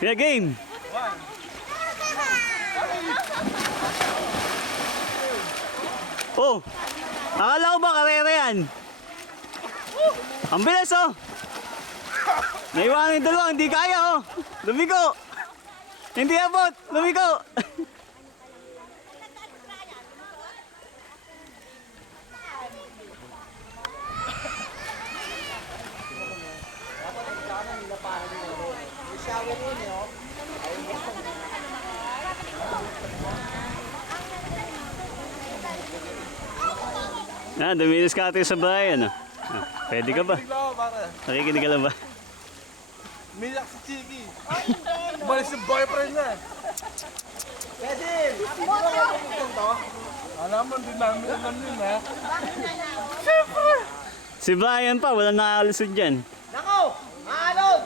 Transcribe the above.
Kaya game. Oh, akala ko ba karera yan? Ang bilis oh. Naiwanan yung dalawa, hindi kaya oh. Lumiko. Hindi abot, lumiko. Duminis ka ate sa Brian. Pwede ka ba? Nakikinig ka lang ba? Milak si Chiki. Balik si boyfriend na. Pwede. Alam mo, hindi namin alam yun ha. Si Brian pa, walang nakakalusod dyan. Nako! Maalog!